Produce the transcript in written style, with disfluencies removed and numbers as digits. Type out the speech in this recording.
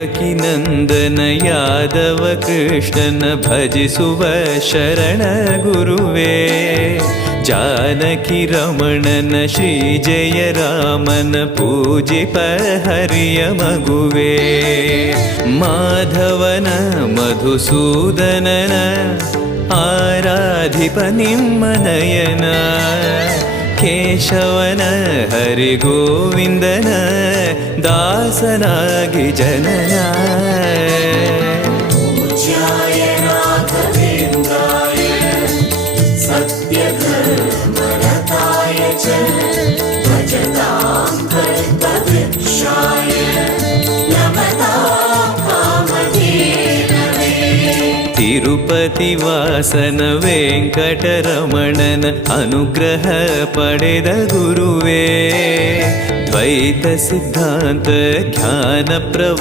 ನಂದನ ಯಾದವ ಕೃಷ್ಣನ ಭಜಿಸುವ ಶರಣ ಗುರುವೇ, ಜಾನಕಿ ರಮಣನ ಶ್ರೀ ಜಯ ರಾಮನ ಪೂಜಿಪ ಹರಿಯ ಮಗುವೇ, ಮಾಧವನ ಮಧುಸೂದನನ ಆರಾಧಿಪ ನಿಮ್ಮ ನಯನ, ಕೇಶವನ ಹರಿಗೋವಿಂದನ ದಾಸನಾಗಿ ಜನನ. ಪೂಜ್ಯಾಯ ರಾಘವೇಂದ್ರಾಯ ಸತ್ಯಧರ್ಮರತಾಯ ಚ ಭಜತಾಂ ಕಲ್ಪವೃಕ್ಷಾಯ ನಮತಾಂ ಕಾಮಧೇನವೇ. ತಿರುಪತಿ ವಾಸನ ವೆಂಕಟರಮಣನ ಅನುಗ್ರಹ ಪಡೆದ ಗುರುವೇ, ದ್ವೈತ ಸಿದ್ಧಾಂತ ಜ್ಞಾನ ಪ್ರವ